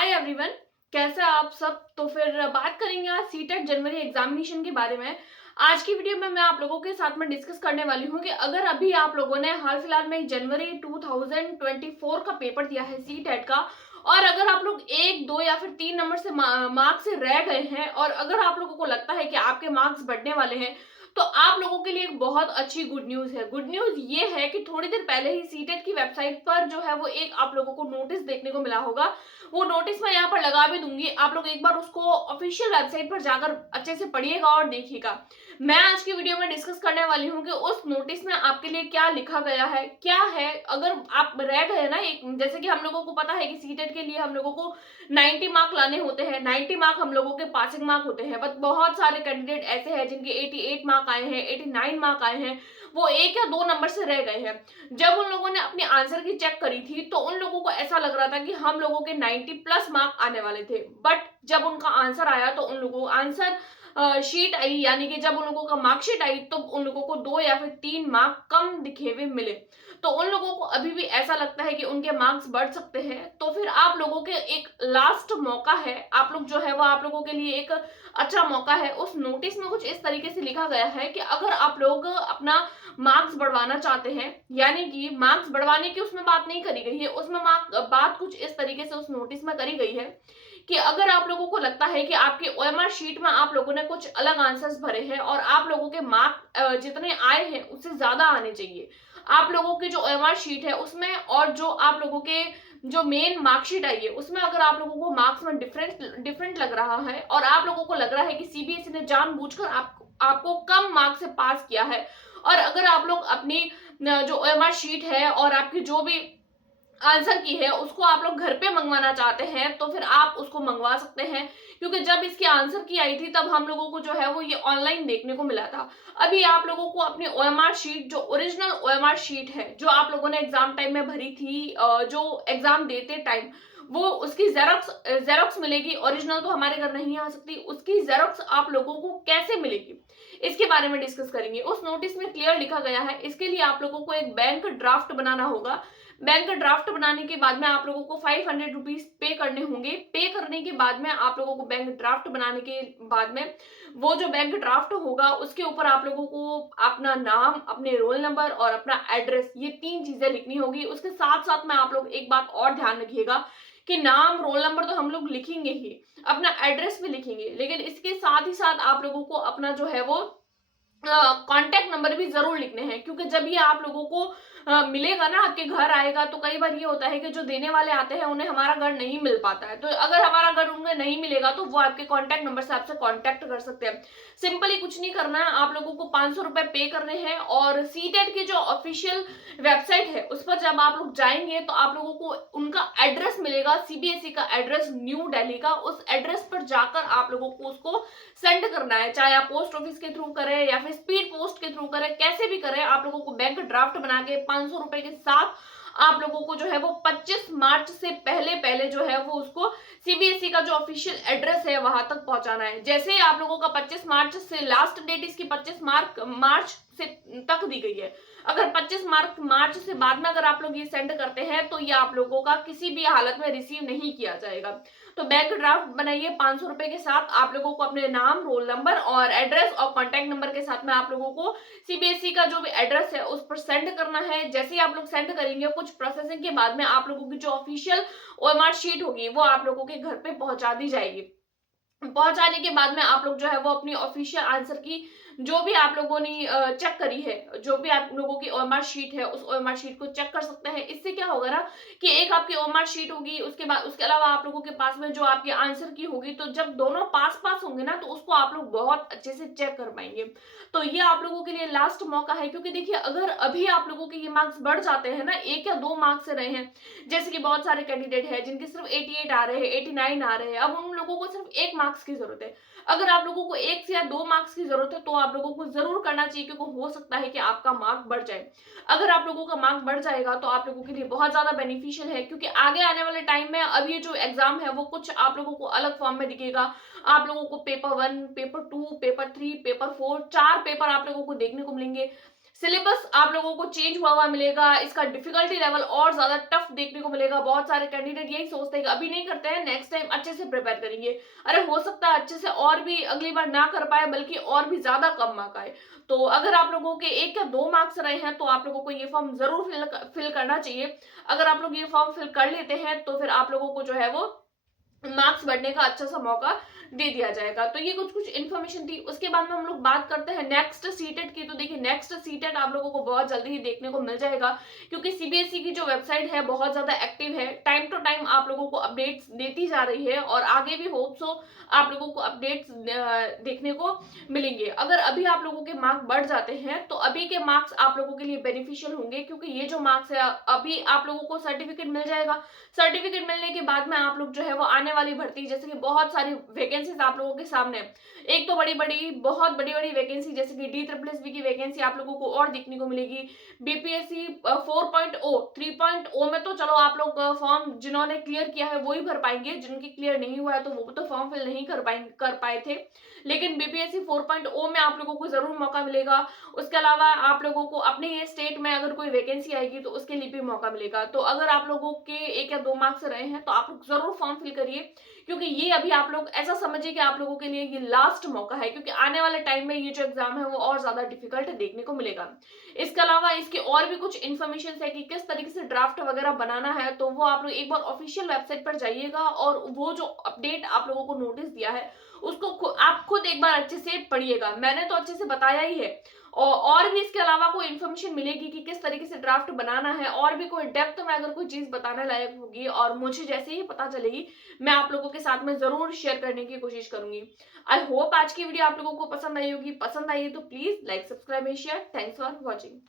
Hi everyone. कैसे आप सब। तो फिर बात करेंगे आज सीटेट जनवरी एग्जामिनेशन के बारे में। आज की वीडियो में मैं आप लोगों के साथ में डिस्कस करने वाली हूँ कि अगर अभी आप लोगों ने हाल फिलहाल में जनवरी 2024 का पेपर दिया है सीटेट का, और अगर आप लोग एक दो या फिर तीन नंबर से मार्क्स से रह गए हैं, और अगर आप लोगों को लगता है कि आपके मार्क्स बढ़ने वाले हैं, तो आप लोगों के लिए एक बहुत अच्छी गुड न्यूज है। गुड न्यूज ये है कि थोड़ी देर पहले ही सीटेट की वेबसाइट पर जो है वो एक आप लोगों को नोटिस देखने को मिला होगा। वो नोटिस मैं यहाँ पर लगा भी दूंगी, आप लोग एक बार उसको ऑफिशियल वेबसाइट पर जाकर अच्छे से पढ़िएगा और देखिएगा। मैं आज की वीडियो में डिस्कस करने वाली हूँ कि उस नोटिस में आपके लिए क्या लिखा गया है, क्या है। अगर आप रह गए ना, एक जैसे कि हम लोगों को पता है कि सीटेट के लिए हम लोगों को 90 मार्क लाने होते हैं। 90 मार्क हम लोगों के पासिंग मार्क होते हैं, बट बहुत सारे कैंडिडेट ऐसे हैं जिनके 88 मार्क आए हैं, 89 मार्क आए हैं, वो एक या दो नंबर से रह गए हैं। जब उन लोगों ने अपनी आंसर की चेक करी थी तो उन लोगों को ऐसा लग रहा था कि हम लोगों के 90 प्लस मार्क आने वाले थे, बट जब उनका आंसर आया तो उन लोगों को आंसर शीट आई, यानी कि जब उन लोगों का मार्कशीट आई तो उन लोगों को 2 या फिर 3 मार्क कम दिखे हुए मिले। तो उन लोगों को अभी भी ऐसा लगता है कि उनके मार्क्स बढ़ सकते हैं। तो फिर आप लोगों के एक लास्ट मौका है, आप लोग जो है वो आप लोगों के लिए एक अच्छा मौका है। उस नोटिस में कुछ इस तरीके से लिखा गया है कि अगर आप लोग अपना मार्क्स बढ़वाना चाहते हैं, यानी कि मार्क्स बढ़वाने की उसमें बात नहीं करी गई है, उसमें बात कुछ इस तरीके से उस नोटिस में करी गई है कि अगर आप लोगों को लगता है कि आपके ओएमआर शीट में आप लोगों ने कुछ अलग आंसर्स भरे हैं और आप लोगों के मार्क जितने आए हैं उससे ज्यादा आने चाहिए, आप लोगों की जो ओएमआर शीट है उसमें और जो आप लोगों के जो मेन मार्कशीट आई है उसमें अगर आप लोगों को मार्क्स में डिफरेंट लग रहा है और आप लोगों को लग रहा है कि सीबीएसई ने जानबूझकर आपको कम मार्क्स से पास किया है, और अगर आप लोग अपनी जो ओएमआर शीट है और आपकी जो भी आंसर की है उसको आप लोग घर पे मंगवाना चाहते हैं, तो फिर आप उसको मंगवा सकते हैं। क्योंकि जब इसकी आंसर की आई थी तब हम लोगों को जो है वो ये ऑनलाइन देखने को मिला था। अभी आप लोगों को अपनी ओएमआर शीट, जो ओरिजिनल ओएमआर शीट है जो आप लोगों ने एग्जाम टाइम में भरी थी, जो एग्जाम देते टाइम, वो उसकी जेरोक्स मिलेगी। ओरिजिनल तो हमारे घर नहीं आ सकती, उसकी जेरोक्स आप लोगों को कैसे मिलेगी इसके बारे में डिस्कस करेंगे। उस नोटिस में क्लियर लिखा गया है, इसके लिए आप लोगों को एक बैंक ड्राफ्ट बनाना होगा। बैंक ड्राफ्ट बनाने के बाद में आप लोगों को 500 रुपीज पे करने होंगे। पे करने के बाद में आप लोगों को बैंक ड्राफ्ट बनाने के बाद में वो जो बैंक ड्राफ्ट होगा उसके ऊपर आप लोगों को अपना नाम, अपने रोल नंबर और अपना एड्रेस, ये तीन चीजें लिखनी होगी। उसके साथ साथ में आप लोग एक बात और ध्यान रखिएगा कि नाम रोल नंबर तो हम लोग लिखेंगे ही, अपना एड्रेस भी लिखेंगे, लेकिन इसके साथ ही साथ आप लोगों को अपना जो है वो कांटेक्ट नंबर भी जरूर लिखने हैं। क्योंकि जब ये आप लोगों को मिलेगा ना, आपके घर आएगा, तो कई बार ये होता है कि जो देने वाले आते हैं उन्हें हमारा घर नहीं मिल पाता है। तो अगर हमारा घर उन्हें नहीं मिलेगा तो वो आपके कांटेक्ट नंबर से आपसे कांटेक्ट कर सकते हैं। सिंपली कुछ नहीं करना है, आप लोगों को 500 रुपए पे करने हैं, और सीटेट की जो ऑफिशियल वेबसाइट है उस पर जब आप लोग जाएंगे तो आप लोगों को उनका एड्रेस मिलेगा, सीबीएसई का एड्रेस, न्यू दिल्ली का। उस एड्रेस पर जाकर आप लोगों को उसको सेंड करना है, चाहे आप पोस्ट ऑफिस के थ्रू करें या फिर स्पीड पोस्ट के थ्रू करें, कैसे भी करें। आप लोगों को बैंक ड्राफ्ट बना के 500 रुपए के साथ आप लोगों को जो है वो 25 मार्च से पहले पहले जो है वो उसको सीबीएसई का जो ऑफिशियल एड्रेस है वहां तक पहुंचाना है। जैसे ही आप लोगों का 25 मार्च से लास्ट डेट इसकी 25 मार्च से तक दी गई है, अगर 25 मार्च से बाद में अगर आप लोग ये सेंड करते हैं तो ये आप लोगों का किसी भी हालत में रिसीव नहीं किया जाएगा। तो बैंक ड्राफ्ट बनाइए 500 रुपए के साथ। आप लोगों को अपने नाम, रोल नंबर और एड्रेस और कॉन्टैक्ट नंबर के साथ में आप लोगों को सीबीएसई का जो भी एड्रेस है उस पर सेंड करना है। जैसे ही आप लोग सेंड करेंगे, कुछ प्रोसेसिंग के बाद में आप लोगों की जो ऑफिशियल ओएमआर शीट होगी वो आप लोगों के घर पे पहुंचा दी जाएगी। पहुंचाने के बाद में आप लोग जो है वो अपनी ऑफिशियल आंसर की जो भी आप लोगों ने चेक करी है, जो भी आप लोगों की ओएमआर शीट है, उस ओएमआर शीट को चेक कर सकते हैं। इससे क्या होगा ना कि एक आपकी ओएमआर शीट होगी, उसके बाद उसके अलावा आप लोगों के पास में जो आपकी आंसर की होगी, तो जब दोनों पास पास होंगे ना तो उसको आप लोग बहुत अच्छे से चेक कर पाएंगे। तो ये आप लोगों के लिए लास्ट मौका है। क्योंकि देखिए, अगर अभी आप लोगों के ये मार्क्स बढ़ जाते हैं ना, एक या दो मार्क्स से रहे हैं, जैसे कि बहुत सारे कैंडिडेट हैं जिनके सिर्फ 88 आ रहे हैं, 89 आ रहे हैं, अब उन लोगों को सिर्फ एक मार्क्स की जरूरत है। अगर आप लोगों को एक से या दो मार्क्स की जरूरत है तो आप लोगों को जरूर करना चाहिए, क्योंकि हो सकता है कि आपका मार्क बढ़ जाए। अगर आप लोगों का मार्क बढ़ जाएगा तो आप लोगों के लिए बहुत ज्यादा बेनिफिशियल है, क्योंकि आगे आने वाले टाइम में अब ये जो एग्जाम है वो कुछ आप लोगों को अलग फॉर्म में दिखेगा। आप लोगों को पेपर 1, पेपर 2, पेपर 3, पेपर 4, चार पेपर आप लोगों को देखने को मिलेंगे। सिलेबस आप लोगों को चेंज हुआ मिलेगा, इसका डिफिकल्टी लेवल और ज्यादा टफ देखने को मिलेगा। बहुत सारे कैंडिडेट यही सोचते हैं कि अभी नहीं करते हैं, नेक्स्ट टाइम अच्छे से प्रिपेयर करेंगे। अरे हो सकता है अच्छे से और भी अगली बार ना कर पाए, बल्कि और भी ज्यादा कम मार्क आए। तो अगर आप लोगों के 1 या 2 मार्क्स रहे हैं तो आप लोगों को ये फॉर्म जरूर फिल करना चाहिए। अगर आप लोग ये फॉर्म फिल कर लेते हैं तो फिर आप लोगों को जो है वो मार्क्स बढ़ने का अच्छा सा मौका दे दिया जाएगा। तो ये कुछ कुछ इन्फॉर्मेशन थी। उसके बाद में हम लोग बात करते हैं नेक्स्ट सीटेट की। तो देखिए नेक्स्ट सीटेट आप लोगों को बहुत जल्दी ही देखने को मिल जाएगा, क्योंकि सीबीएसई की जो वेबसाइट है बहुत ज्यादा एक्टिव है, टाइम टू टाइम आप लोगों को अपडेट्स देती जा रही है, और आगे भी होप सो आप लोगों को अपडेट्स देखने को मिलेंगे। अगर अभी आप लोगों के मार्क्स बढ़ जाते हैं तो अभी के मार्क्स आप लोगों के लिए बेनिफिशियल होंगे, क्योंकि ये जो मार्क्स है अभी आप लोगों को सर्टिफिकेट मिल जाएगा। सर्टिफिकेट मिलने के बाद में आप लोग जो है वो आने वाली भर्ती, जैसे कि बहुत सारी वैकेंसीज आप लोगों के सामने, एक तो बहुत बड़ी बड़ी वैकेंसी जैसे कि DSSB की वैकेंसी आप लोगों को और देखने को मिलेगी। बीपीएससी 4.0 3.0 में तो चलो आप लोग फॉर्म जिन्होंने क्लियर किया है वो ही भर पाएंगे, जिनके क्लियर नहीं हुआ है तो वो तो फॉर्म फिल नहीं कर पाए थे। लेकिन बीपीएससी 4.0 में आप लोगों को जरूर मौका मिलेगा। उसके अलावा आप लोगों को अपने ही स्टेट में अगर कोई वैकेंसी आएगी तो उसके लिए भी मौका मिलेगा। तो अगर आप लोगों के 1 या 2 मार्क्स रहे हैं तो आप लोग जरूर फॉर्म फिल करिए, क्योंकि ये अभी आप लोग ऐसा समझिए कि आप लोगों के लिए ये लास्ट मौका है, क्योंकि आने वाले टाइम में ये जो एग्जाम है वो और ज्यादा डिफिकल्ट देखने को मिलेगा। इसके अलावा इसके और भी कुछ इन्फॉर्मेशन है कि किस तरीके से ड्राफ्ट वगैरह बनाना है, तो वो आप लोग एक बार ऑफिशियल वेबसाइट पर जाइएगा और वो जो अपडेट आप लोगों को नोटिस दिया है उसको आप खुद एक बार अच्छे से पढ़िएगा। मैंने तो अच्छे से बताया ही है, और भी इसके अलावा कोई इन्फॉर्मेशन मिलेगी कि किस तरीके से ड्राफ्ट बनाना है, और भी कोई डेप्थ में अगर कोई चीज बताने लायक होगी और मुझे जैसे ही पता चलेगी मैं आप लोगों के साथ में जरूर शेयर करने की कोशिश करूंगी। आई होप आज की वीडियो आप लोगों को पसंद आई होगी। पसंद आई है तो please like, subscribe and share. Thanks for watching.